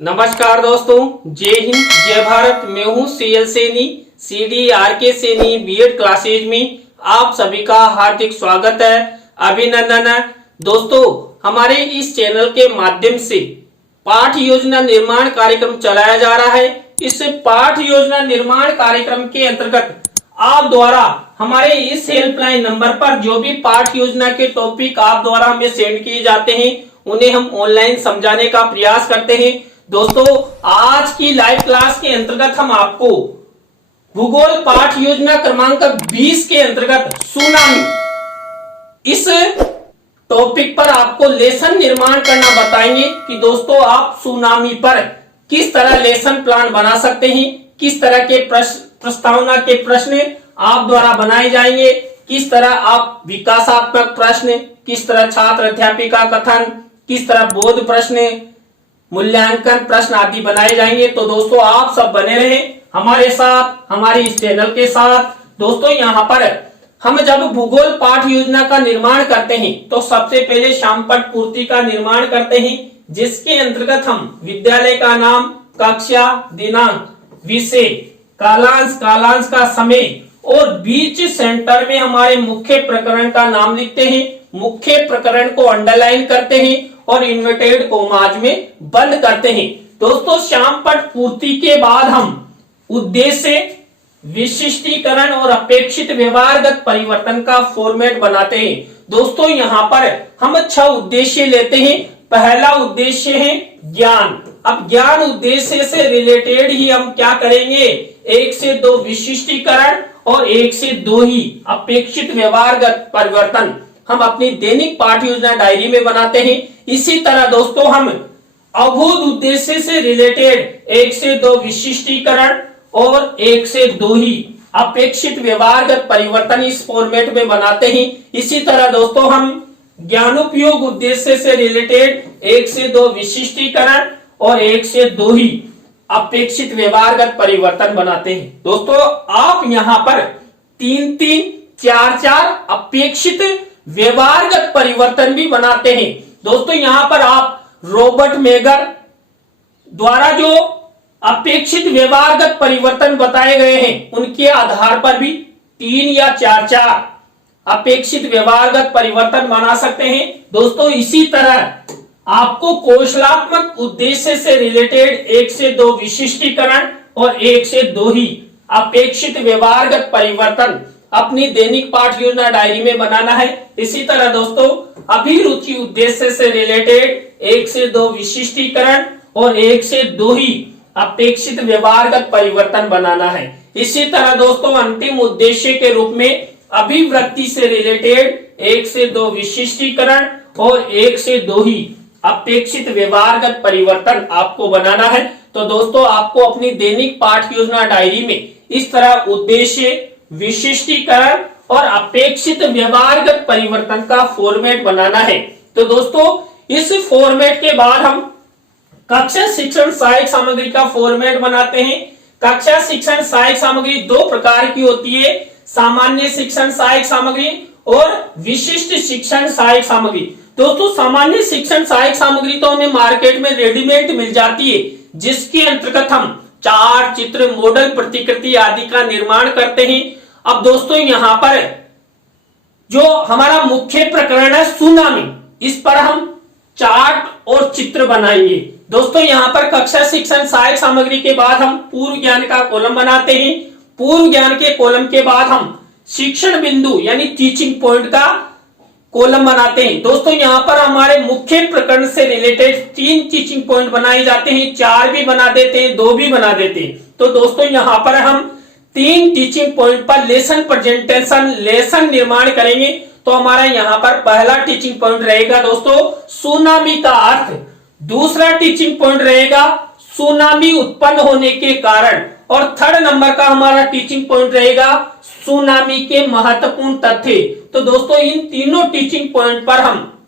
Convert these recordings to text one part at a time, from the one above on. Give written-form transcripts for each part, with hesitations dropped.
नमस्कार दोस्तों, जय हिंद जय भारत। मैं हूं CL Saini, CDRK Saini BEd classes में आप सभी का हार्दिक स्वागत है, अभिनंदन है। दोस्तों, हमारे इस चैनल के माध्यम से पाठ योजना निर्माण कार्यक्रम चलाया जा रहा है। इस पाठ योजना निर्माण कार्यक्रम के अंतर्गत आप द्वारा हमारे इस हेल्पलाइन नंबर पर जो भी पाठ योजना के टॉपिक आप द्वारा हमें सेंड किए जाते हैं, उन्हें हम ऑनलाइन समझाने का प्रयास करते हैं। दोस्तों, आज की लाइव क्लास के अंतर्गत हम आपको भूगोल पाठ योजना क्रमांक 20 के अंतर्गत सुनामी इस टॉपिक पर आपको लेसन निर्माण करना बताएंगे कि दोस्तों आप सुनामी पर किस तरह लेसन प्लान बना सकते हैं, किस तरह के प्रस्तावना के प्रश्न आप द्वारा बनाए जाएंगे, किस तरह आप विकासात्मक प्रश्न, किस तरह छात्र अध्यापिका कथन, किस तरह बोध प्रश्न, मूल्यांकन प्रश्न आदि बनाए जाएंगे। तो दोस्तों आप सब बने रहें हमारे साथ, हमारे इस चैनल के साथ। दोस्तों, यहाँ पर हम जब भूगोल पाठ योजना का निर्माण करते हैं तो सबसे पहले शामपट पूर्ति का निर्माण करते हैं, जिसके अंतर्गत हम विद्यालय का नाम, कक्षा, दिनांक, विषय, कालांश का समय और बीच सेंटर में हमारे मुख्य प्रकरण का नाम लिखते हैं। मुख्य प्रकरण को अंडरलाइन करते हैं और इन्वर्टेड कोमाज में बंद करते हैं। दोस्तों, शामपट पूर्ति के बाद हम उद्देश्य, विशिष्टीकरण और अपेक्षित व्यवहारगत परिवर्तन का फॉर्मेट बनाते हैं। दोस्तों, यहाँ पर हम 6 उद्देश्य लेते हैं। पहला उद्देश्य है ज्ञान। अब ज्ञान उद्देश्य से रिलेटेड ही हम क्या करेंगे, 1 से 2 विशिष्टीकरण और 1 से 2 ही अपेक्षित व्यवहारगत परिवर्तन हम अपनी दैनिक पाठ योजना डायरी में बनाते हैं। इसी तरह दोस्तों हम अवबोध उद्देश्य से रिलेटेड 1 से 2 विशिष्टीकरण और 1 से 2 ही अपेक्षित व्यवहारगत परिवर्तन इस फॉर्मेट में बनाते हैं। इसी तरह दोस्तों हम ज्ञानोपयोग उद्देश्य से रिलेटेड 1 से 2 विशिष्टीकरण और 1 से 2 ही अपेक्षित व्यवहारगत परिवर्तन बनाते हैं। दोस्तों, आप यहाँ पर 3-3, 4-4 अपेक्षित व्यवहारगत परिवर्तन भी बनाते हैं। दोस्तों, यहाँ पर आप रॉबर्ट मेगर द्वारा जो अपेक्षित व्यवहारगत परिवर्तन बताए गए हैं, उनके आधार पर भी 3 या 4-4 अपेक्षित व्यवहारगत परिवर्तन बना सकते हैं। दोस्तों, इसी तरह आपको कौशलात्मक उद्देश्य से रिलेटेड 1 से 2 विशिष्टीकरण और 1 से 2 ही अपेक्षित व्यवहारगत परिवर्तन अपनी दैनिक पाठ योजना डायरी में बनाना है। इसी तरह दोस्तों अभिरुचि उद्देश्य से रिलेटेड 1 से 2 विशिष्टीकरण और 1 से 2 ही अपेक्षित व्यवहारगत परिवर्तन बनाना है। इसी तरह दोस्तों अंतिम उद्देश्य के रूप में अभिवृत्ति से रिलेटेड 1 से 2 विशिष्टीकरण और 1 से 2 ही अपेक्षित व्यवहारगत परिवर्तन आपको बनाना है। तो दोस्तों आपको अपनी दैनिक पाठ योजना डायरी में इस तरह उद्देश्य, विशिष्टीकरण और अपेक्षित व्यवहारगत परिवर्तन का फॉर्मेट बनाना है। तो दोस्तों इस फॉर्मेट के बाद हम कक्षा शिक्षण सहायक सामग्री का फॉर्मेट बनाते हैं। कक्षा शिक्षण सहायक सामग्री 2 प्रकार की होती है, सामान्य शिक्षण सहायक सामग्री और विशिष्ट शिक्षण सहायक सामग्री। दोस्तों सामान्य शिक्षण सहायक सामग्री तो हमें मार्केट में रेडीमेड मिल जाती है, जिसके अंतर्गत हम चार्ट, चित्र, मॉडल, प्रतिकृति आदि का निर्माण करते हैं। अब दोस्तों यहाँ पर जो हमारा मुख्य प्रकरण है सुनामी, इस पर हम चार्ट और चित्र बनाएंगे। दोस्तों यहाँ पर कक्षा शिक्षण सहायक सामग्री के बाद हम पूर्व ज्ञान का कॉलम बनाते हैं। पूर्व ज्ञान के कॉलम के बाद हम शिक्षण बिंदु यानी टीचिंग पॉइंट का कॉलम बनाते हैं। दोस्तों यहाँ पर हमारे मुख्य प्रकरण से रिलेटेड 3 टीचिंग पॉइंट बनाए जाते हैं, 4 भी बना देते हैं, 2 भी बना देते हैं। तो दोस्तों यहाँ पर हम 3 टीचिंग पॉइंट पर लेसन प्रेजेंटेशन, लेसन निर्माण करेंगे। तो हमारा यहाँ पर पहला टीचिंग पॉइंट रहेगा दोस्तों सुनामी का अर्थ, दूसरा टीचिंग पॉइंट रहेगा सुनामी उत्पन्न होने के कारण और 3rd नंबर का हमारा टीचिंग पॉइंट रहेगा सुनामी के महत्वपूर्ण तथ्य। तो दोस्तों इन तीनों टीचिंग पॉइंट पर हम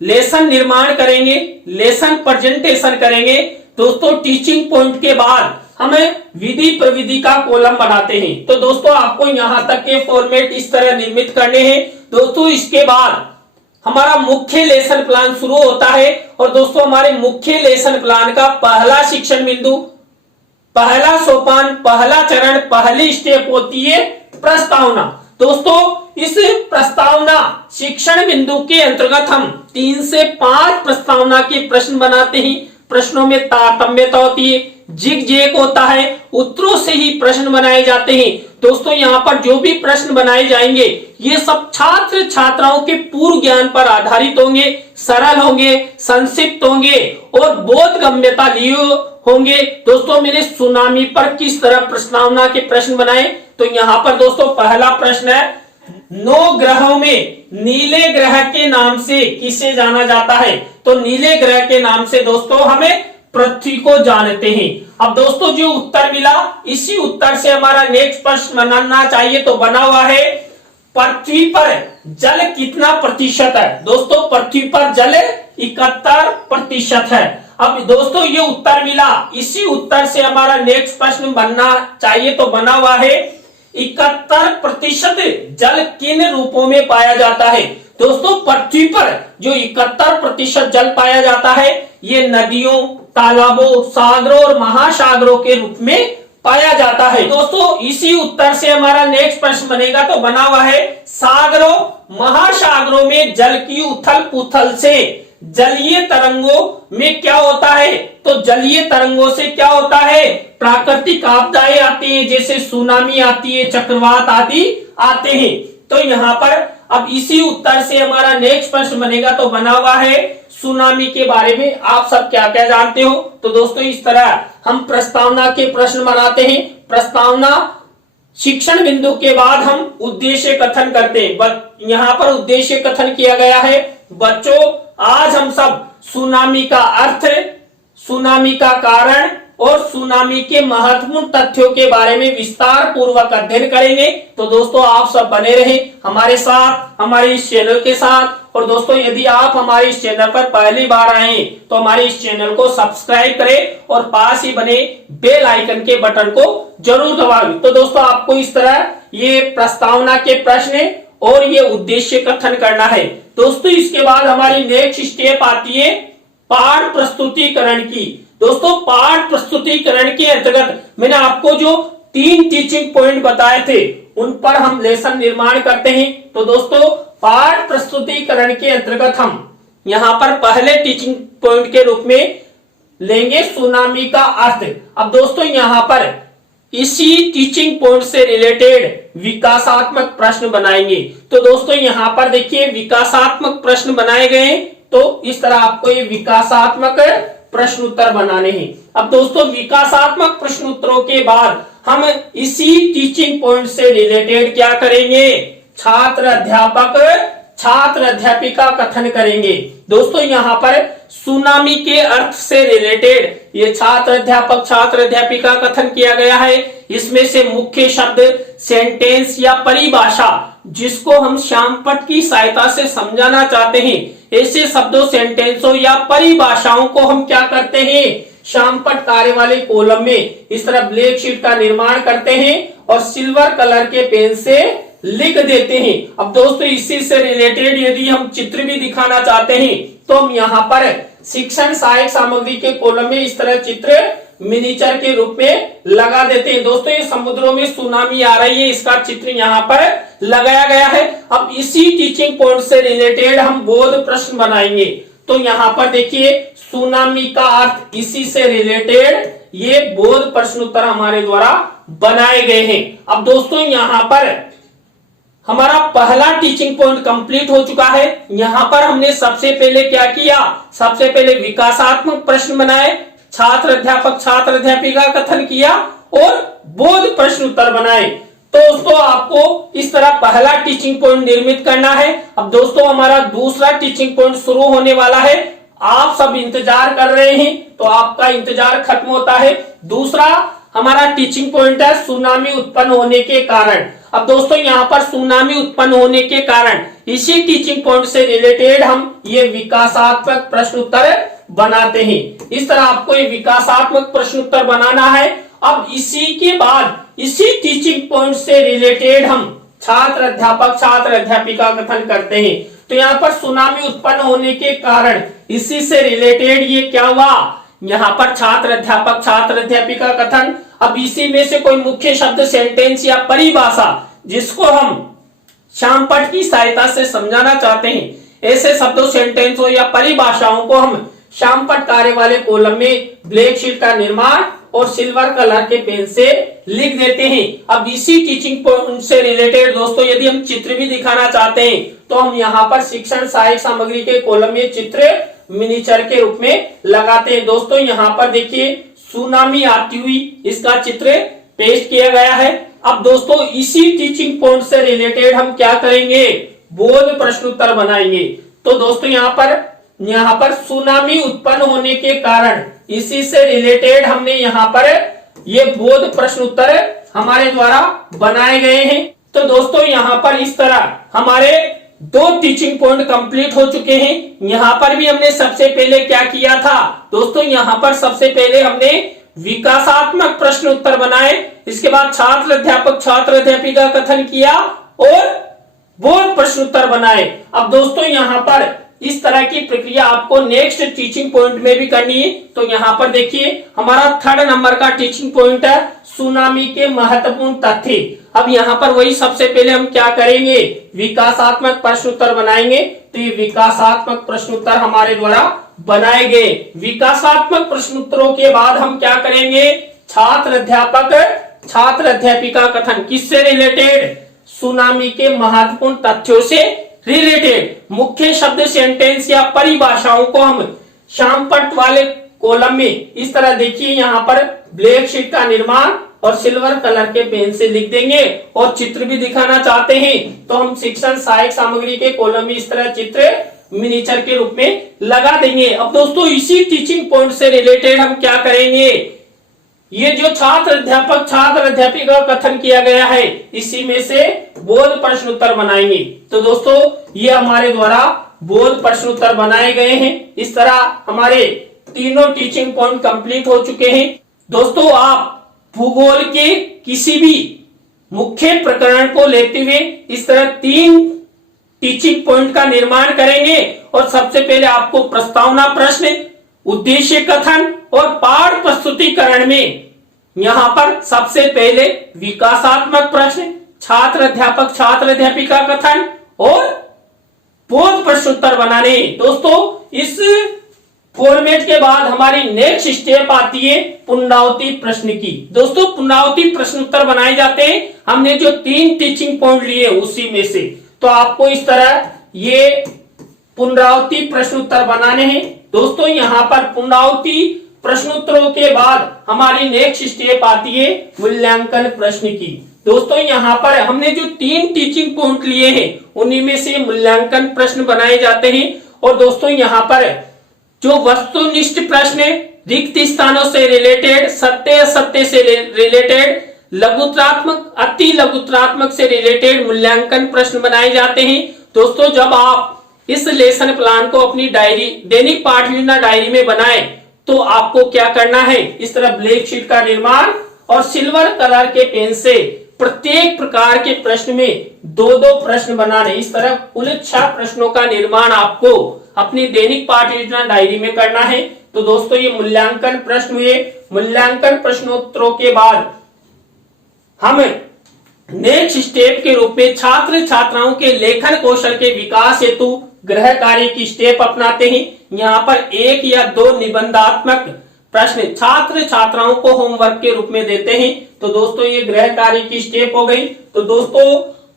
लेसन निर्माण करेंगे, लेसन प्रेजेंटेशन करेंगे। दोस्तों टीचिंग पॉइंट के बाद हमें विधि प्रविधि का कॉलम बनाते हैं। तो दोस्तों आपको यहां तक के फॉर्मेट इस तरह निर्मित करने हैं। दोस्तों इसके बाद हमारा मुख्य लेसन प्लान शुरू होता है। और दोस्तों हमारे मुख्य लेसन प्लान का पहला शिक्षण बिंदु, पहला सोपान, पहला चरण, पहली स्टेप होती है प्रस्तावना। दोस्तों इस प्रस्तावना शिक्षण बिंदु के अंतर्गत हम 3 से 5 प्रस्तावना के प्रश्न बनाते हैं। प्रश्नों में तारतम्यता होती है, जिग जैग होता है, उत्तरों से ही प्रश्न बनाए जाते हैं। दोस्तों यहाँ पर जो भी प्रश्न बनाए जाएंगे ये सब छात्र छात्राओं के पूर्व ज्ञान पर आधारित होंगे, सरल होंगे, संक्षिप्त होंगे और बोधगम्यता लिए होंगे। दोस्तों मैंने सुनामी पर किस तरह प्रस्तावना के प्रश्न बनाए, तो यहाँ पर दोस्तों पहला प्रश्न है, 9 ग्रहों में नीले ग्रह के नाम से किसे जाना जाता है। तो नीले ग्रह के नाम से दोस्तों हमें पृथ्वी को जानते हैं। अब दोस्तों जो उत्तर मिला, इसी उत्तर से हमारा नेक्स्ट प्रश्न बनाना चाहिए। तो बना हुआ है, पृथ्वी पर जल कितना प्रतिशत है। दोस्तों पृथ्वी पर जल 71% है। अब दोस्तों ये उत्तर मिला, इसी उत्तर से हमारा नेक्स्ट प्रश्न बनना चाहिए। तो बना हुआ है, 71% जल किन रूपों में पाया जाता है। दोस्तों पृथ्वी पर जो 71% जल पाया जाता है ये नदियों, तालाबों, सागरों और महासागरों के रूप में पाया जाता है। दोस्तों इसी उत्तर से हमारा नेक्स्ट प्रश्न बनेगा। तो बना हुआ है, सागरों, महासागरों में जल की उथल पुथल से जलीय तरंगों में क्या होता है। तो जलीय तरंगों से क्या होता है, प्राकृतिक आपदाएं आती हैं, जैसे सुनामी आती है, चक्रवात आदि आते हैं। तो यहाँ पर अब इसी उत्तर से हमारा नेक्स्ट प्रश्न बनेगा। तो बना हुआ है, सुनामी के बारे में आप सब क्या क्या जानते हो। तो दोस्तों इस तरह हम प्रस्तावना के प्रश्न बनाते हैं। प्रस्तावना शिक्षण बिंदु के बाद हम उद्देश्य कथन करते हैं। यहाँ पर उद्देश्य कथन किया गया है, बच्चों आज हम सब सुनामी का अर्थ, सुनामी का कारण और सुनामी के महत्वपूर्ण तथ्यों के बारे में विस्तार पूर्वक अध्ययन करेंगे। तो दोस्तों आप सब बने रहे हमारे साथ, हमारे इस चैनल के साथ। और दोस्तों यदि आप हमारे इस चैनल पर पहली बार आए तो हमारे इस चैनल को सब्सक्राइब करें और पास ही बने बेल आइकन के बटन को जरूर दबाएं। तो दोस्तों आपको इस तरह ये प्रस्तावना के प्रश्न और ये उद्देश्य कथन करना है। दोस्तों इसके बाद हमारी नेक्स्ट स्टेप आती है पाठ प्रस्तुतिकरण की। दोस्तों पाठ प्रस्तुतिकरण के अंतर्गत मैंने आपको जो 3 टीचिंग पॉइंट बताए थे उन पर हम लेसन निर्माण करते हैं। तो दोस्तों पाठ प्रस्तुतिकरण के अंतर्गत हम यहाँ पर पहले टीचिंग पॉइंट के रूप में लेंगे सुनामी का अर्थ। अब दोस्तों यहाँ पर इसी टीचिंग पॉइंट से रिलेटेड विकासात्मक प्रश्न बनाएंगे। तो दोस्तों यहाँ पर देखिए विकासात्मक प्रश्न बनाए गए। तो इस तरह आपको ये विकासात्मक प्रश्न उत्तर बनाने हैं। अब दोस्तों विकासात्मक प्रश्न उत्तरों के बाद हम इसी टीचिंग पॉइंट से रिलेटेड क्या करेंगे, छात्र अध्यापक, छात्र अध्यापिका कथन करेंगे। दोस्तों यहाँ पर सुनामी के अर्थ से रिलेटेड ये छात्र अध्यापक, छात्र अध्यापिका कथन किया गया है। इसमें से मुख्य शब्द, सेंटेंस या परिभाषा जिसको हम श्यामपट्ट की सहायता से समझाना चाहते हैं, ऐसे शब्दों, सेंटेंसों या परिभाषाओं को हम क्या करते हैं, श्यामपट्ट कार्य वाले कॉलम में इस तरह ब्लैक शीट का निर्माण करते हैं और सिल्वर कलर के पेन से लिख देते हैं। अब दोस्तों इसी से रिलेटेड यदि हम चित्र भी दिखाना चाहते हैं तो हम यहाँ पर शिक्षण सहायक सामग्री के कॉलम में इस तरह चित्र मिनीचर के रूप में लगा देते हैं। दोस्तों ये समुद्रों में सुनामी आ रही है, इसका चित्र यहाँ पर लगाया गया है। अब इसी टीचिंग पॉइंट से रिलेटेड हम बोध प्रश्न बनाएंगे। तो यहाँ पर देखिए सुनामी का अर्थ, इसी से रिलेटेड ये बोध प्रश्न उत्तर हमारे द्वारा बनाए गए हैं। अब दोस्तों यहाँ पर हमारा पहला टीचिंग पॉइंट कंप्लीट हो चुका है। यहाँ पर हमने सबसे पहले क्या किया, सबसे पहले विकासात्मक प्रश्न बनाए, छात्र अध्यापक, छात्र अध्यापिका कथन किया और बोध प्रश्न उत्तर बनाए। तो दोस्तों आपको इस तरह पहला टीचिंग पॉइंट निर्मित करना है। अब दोस्तों हमारा दूसरा टीचिंग पॉइंट शुरू होने वाला है। आप सब इंतजार कर रहे हैं तो आपका इंतजार खत्म होता है। दूसरा हमारा टीचिंग पॉइंट है सुनामी उत्पन्न होने के कारण। अब दोस्तों यहाँ पर सुनामी उत्पन्न होने के कारण इसी टीचिंग पॉइंट से रिलेटेड हम ये विकासात्मक प्रश्न उत्तर बनाते हैं। इस तरह आपको ये विकासात्मक प्रश्न उत्तर बनाना है। अब इसी के बाद इसी टीचिंग पॉइंट से रिलेटेड हम छात्र अध्यापक, छात्र अध्यापिका कथन करते हैं। तो यहाँ पर सुनामी उत्पन्न होने के कारण इसी से रिलेटेड ये क्या हुआ, यहाँ पर छात्र अध्यापक छात्र अध्यापिका कथन। अब इसी में से कोई मुख्य शब्द, सेंटेंस या परिभाषा जिसको हम श्यामपट्ट की सहायता से समझाना चाहते हैं, ऐसे शब्दों, सेंटेंस हो या परिभाषाओं को हम श्यामपट्ट कार्य वाले कॉलम में ब्लैक शीट का निर्माण और सिल्वर कलर के पेन से लिख देते हैं। अब इसी टीचिंग पॉइंट से रिलेटेड दोस्तों यदि हम चित्र भी दिखाना चाहते हैं तो हम यहाँ पर शिक्षण सहायक सामग्री के कॉलम में चित्र मिनीचर के रूप में लगाते हैं। दोस्तों यहाँ पर देखिए सुनामी आती हुई, इसका चित्र पेस्ट किया गया है। अब दोस्तों इसी टीचिंग पॉइंट से रिलेटेड हम क्या करेंगे, बोध प्रश्नोत्तर बनाएंगे। तो दोस्तों यहाँ पर सुनामी उत्पन्न होने के कारण इसी से रिलेटेड हमने यहाँ पर ये बोध प्रश्नोत्तर हमारे द्वारा बनाए गए हैं। तो दोस्तों यहाँ पर इस तरह हमारे 2 टीचिंग पॉइंट कंप्लीट हो चुके हैं। यहाँ पर भी हमने सबसे पहले क्या किया था दोस्तों, यहाँ पर सबसे पहले हमने विकासात्मक प्रश्न उत्तर बनाए, इसके बाद छात्र अध्यापक छात्र अध्यापिका कथन किया और बोध प्रश्न उत्तर बनाए। अब दोस्तों यहाँ पर इस तरह की प्रक्रिया आपको नेक्स्ट टीचिंग पॉइंट में भी करनी है। तो यहाँ पर देखिए हमारा 3rd नंबर का टीचिंग पॉइंट है सुनामी के महत्वपूर्ण तथ्य। अब यहाँ पर वही सबसे पहले हम क्या करेंगे, विकासात्मक प्रश्न उत्तर बनाएंगे। तो ये विकासात्मक प्रश्न उत्तर हमारे द्वारा बनाए गए। विकासात्मक प्रश्न उत्तरों के बाद हम क्या करेंगे, छात्र अध्यापक छात्र अध्यापिका कथन। किससे रिलेटेड, सुनामी के महत्वपूर्ण तथ्यों से रिलेटेड। मुख्य शब्द, सेंटेंस या परिभाषाओं को हम श्यामपट्ट वाले कॉलम में इस तरह देखिए यहाँ पर ब्लैक शीट का निर्माण और सिल्वर कलर के पेन से लिख देंगे। और चित्र भी दिखाना चाहते हैं तो हम शिक्षण सहायक सामग्री के कॉलम में इस तरह चित्र मिनीचर के रूप में लगा देंगे। अब दोस्तों इसी टीचिंग पॉइंट से रिलेटेड हम क्या करेंगे, ये जो छात्र अध्यापक छात्र अध्यापिका कथन किया गया है इसी में से बोध प्रश्न उत्तर बनाएंगे। तो दोस्तों ये हमारे द्वारा बोध प्रश्न उत्तर बनाए गए हैं। इस तरह हमारे तीनों टीचिंग पॉइंट कंप्लीट हो चुके हैं। दोस्तों आप भूगोल के किसी भी मुख्य प्रकरण को लेते हुए इस तरह 3 टीचिंग पॉइंट का निर्माण करेंगे और सबसे पहले आपको प्रस्तावना प्रश्न, उद्देश्य कथन और पाठ प्रस्तुतिकरण में यहाँ पर सबसे पहले विकासात्मक प्रश्न, छात्र अध्यापक छात्र अध्यापिका कथन और बोध प्रश्नोत्तर बनाने। दोस्तों इस फॉर्मेट के बाद हमारी नेक्स्ट स्टेप आती है पुनरावृत्ति प्रश्न की। दोस्तों पुनरावृत्ति प्रश्नोत्तर बनाए जाते हैं, हमने जो 3 टीचिंग पॉइंट लिए उसी में से। तो आपको इस तरह ये पुनरावृत्ति प्रश्नोत्तर बनाने हैं। दोस्तों यहाँ पर पुनरावृत्ति प्रश्नोत्तरों के बाद हमारी नेक्स्ट स्टेप आती है मूल्यांकन प्रश्न की। दोस्तों यहाँ पर हमने जो 3 टीचिंग पॉइंट लिए हैं उन्हीं में से मूल्यांकन प्रश्न बनाए जाते हैं। और दोस्तों यहाँ पर जो वस्तुनिष्ठ प्रश्न, रिक्त स्थानों से रिलेटेड, सत्य असत्य से रिलेटेड, लघुत्रात्मक अति लघुत्रात्मक से रिलेटेड मूल्यांकन प्रश्न बनाए जाते हैं। दोस्तों जब आप इस लेसन प्लान को अपनी डायरी दैनिक पाठ योजना डायरी में बनाएं तो आपको क्या करना है, इस तरह ब्लैक शीट का निर्माण और सिल्वर कलर के पेन से प्रत्येक प्रकार के प्रश्न में 2-2 प्रश्न बनाने। इस तरह कुल 6 प्रश्नों का निर्माण आपको अपनी दैनिक पाठ योजना डायरी में करना है। तो दोस्तों ये मूल्यांकन प्रश्न हुए। मूल्यांकन प्रश्नोत्तरों के बाद हम नेक्स्ट स्टेप के रूप में छात्र छात्राओं के लेखन कौशल के विकास हेतु गृह कार्य की स्टेप अपनाते हैं। यहाँ पर 1 या 2 निबंधात्मक प्रश्न छात्र छात्राओं को होमवर्क के रूप में देते हैं। तो दोस्तों ये गृह कार्य की स्टेप हो गई। तो दोस्तों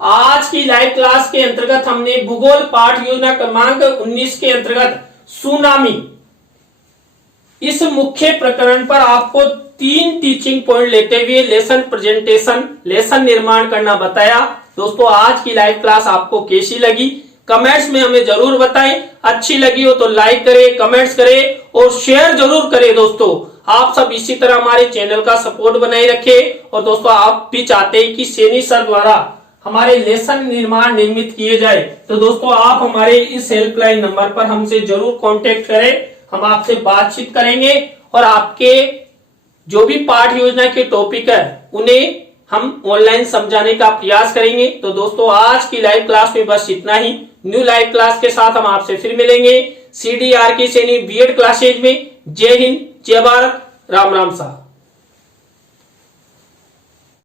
आज की लाइव क्लास के अंतर्गत हमने भूगोल पाठ योजना क्रमांक 19 के अंतर्गत सुनामी इस मुख्य प्रकरण पर आपको 3 टीचिंग पॉइंट लेते हुए लेसन प्रेजेंटेशन लेसन निर्माण करना बताया। दोस्तों आज की लाइव क्लास आपको कैसी लगी कमेंट्स में हमें जरूर बताएं। अच्छी लगी हो तो लाइक करें, कमेंट्स करें और शेयर जरूर करें। दोस्तों आप सब इसी तरह हमारे चैनल का सपोर्ट बनाए रखें। और दोस्तों आप भी चाहते हैं कि सैनी सर द्वारा हमारे लेसन निर्माण निर्मित किए जाए तो दोस्तों आप हमारे इस हेल्पलाइन नंबर पर हमसे जरूर कांटेक्ट करें। हम आपसे बातचीत करेंगे और आपके जो भी पाठ योजना के टॉपिक है उन्हें हम ऑनलाइन समझाने का प्रयास करेंगे। तो दोस्तों आज की लाइव क्लास में बस इतना ही। न्यू लाइव क्लास के साथ हम आपसे फिर मिलेंगे CDRK सैनी बीएड क्लासेज में। जय हिंद, जय भारत, राम राम साहब।